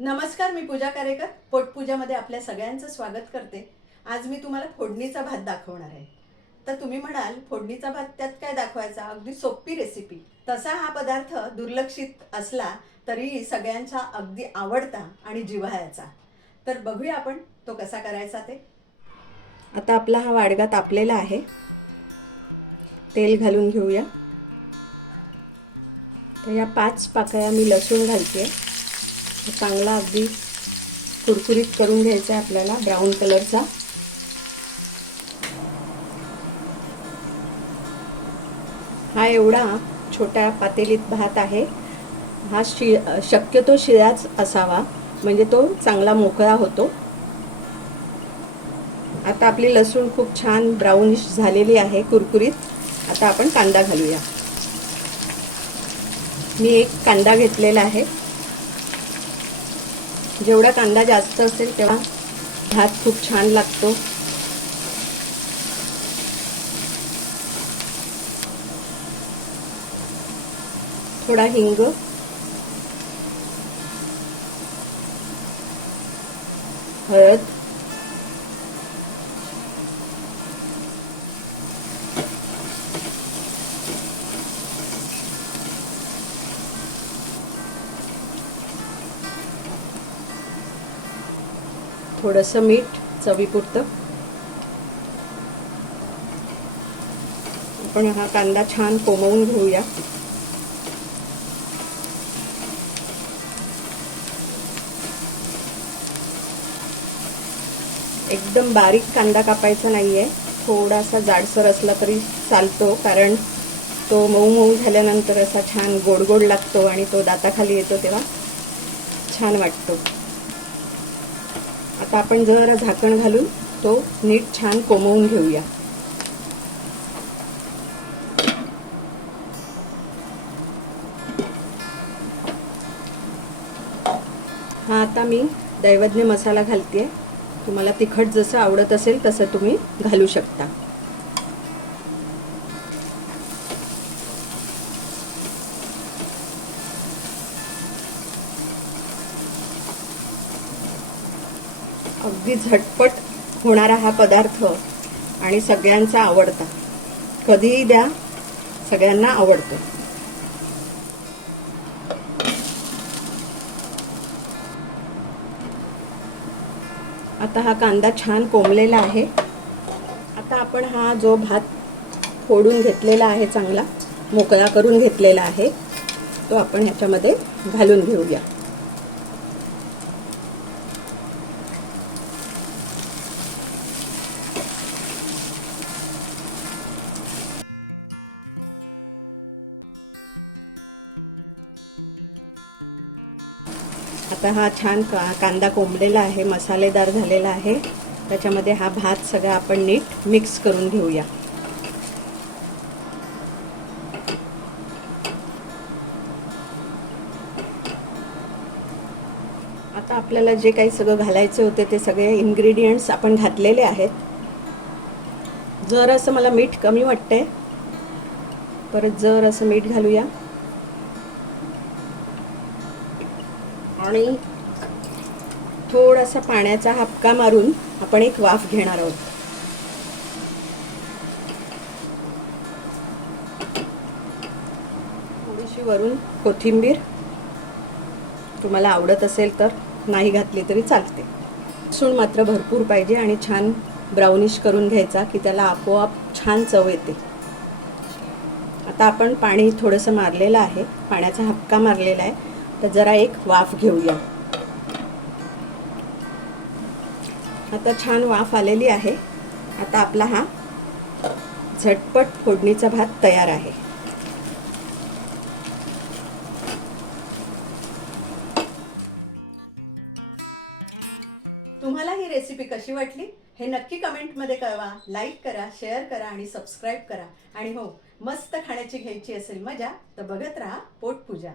नमस्कार, मी पूजा कारेकर पोटपूजामध्ये आपल्या सगळ्यांचं स्वागत करते। आज मी तुम्हाला फोडणीचा भात दाखवणार आहे। तर तुम्ही म्हणाल फोडणीचा भात त्यात काय दाखवायचा, अगदी सोपी रेसिपी। तसा हा पदार्थ दुर्लक्षित असला तरी सगळ्यांचा अगदी आवडता आणि जिव्हाळ्याचा। तर बघूया आपण तो कसा करायचा ते। आता आपला हा वाडगा तापलेला आहे, तेल घालून घेऊया। तर या 5 पाकळ्या मी लसूण घालते। चांगला अगदी कुरकुरीत करून घ्यायचा आहे आपल्याला, ब्राऊन कलरचा। हा एवढा छोट्या पातेलीत भात आहे। हा शक्यतो शिळाच असावा, म्हणजे तो चांगला मोकळा होतो। आता आपली लसूण खूप छान ब्राउनिश झालेली आहे, कुरकुरीत। आता आपण कांदा घालूया। मी एक कांदा घेतलेला आहे। जेवढा कांदा जास्त असेल तेव्हा भात खूप छान लागतो। थोडा हिंग, हळद, थोडंसं मीठ चवीपुरतं। आपण हा कांदा छान कोमवून घेऊया। एकदम बारीक कांदा कापायचा नाहीये, थोडासा जाडसर असला तरी चालतो, कारण तो मऊ मऊ झाल्यानंतर असा छान गोड गोड लागतो आणि तो दाताखाली येतो तेव्हा छान वाटतो। आता आपण जरा झाकण घालून तो नीट छान कोमवून घेऊया। हा आता मी दैवज्ञ मसाला घालते। तुम्हाला तिखट जसं आवडत असेल तसं तुम्ही घालू शकता। अगदी झटपट होणारा हा पदार्थ आणि सगळ्यांचा आवडता। कधीही द्या, सगळ्यांना आवडतो। आता हा कांदा छान कोंबलेला आहे। आता आपण हा जो भात फोडून घेतलेला आहे, चांगला मोकळा करून घेतलेला आहे, तो आपण ह्याच्यामध्ये घालून घेऊया। आता हा छान कांदा कोंबलेला आहे, मसालेदार झालेला आहे। त्याच्यामध्ये हा भात सगळा आपण नीट मिक्स करून घेऊया। आता आपल्याला जे काही सगळं घालायचे होते ते सगळे इन्ग्रेडियंट्स आपण घातलेले आहेत। जर असं मला मीठ कमी वाटतंय, परत जर असं मीठ घालूया आणि थोडासा पाण्याचा हापका मारून आपण एक वाफ घेणार आहोत। थोडीशी वरून कोथिंबीर, तुम्हाला आवडत असेल तर, नाही घातली तरी चालते। लसूण मात्र भरपूर पाहिजे आणि छान ब्राउनिश करून घ्यायचा की त्याला आपोआप छान चव येते। आता आपण पाणी थोडंसं मारलेलं आहे, पाण्याचा हापका मारलेला आहे, तर जरा एक वाफ घेऊया। आता छान वाफ आलेली आहे। आता आपला हा झटपट फोडणीचा भात तयार आहे। तुम्हाला ही रेसिपी कशी वाटली हे नक्की कमेंटमध्ये कळवा। लाईक करा, शेअर करा आणि सबस्क्राईब करा। आणि हो, मस्त खाण्याची घ्यायची असेल मजा तर बघत राहा पोटपूजा।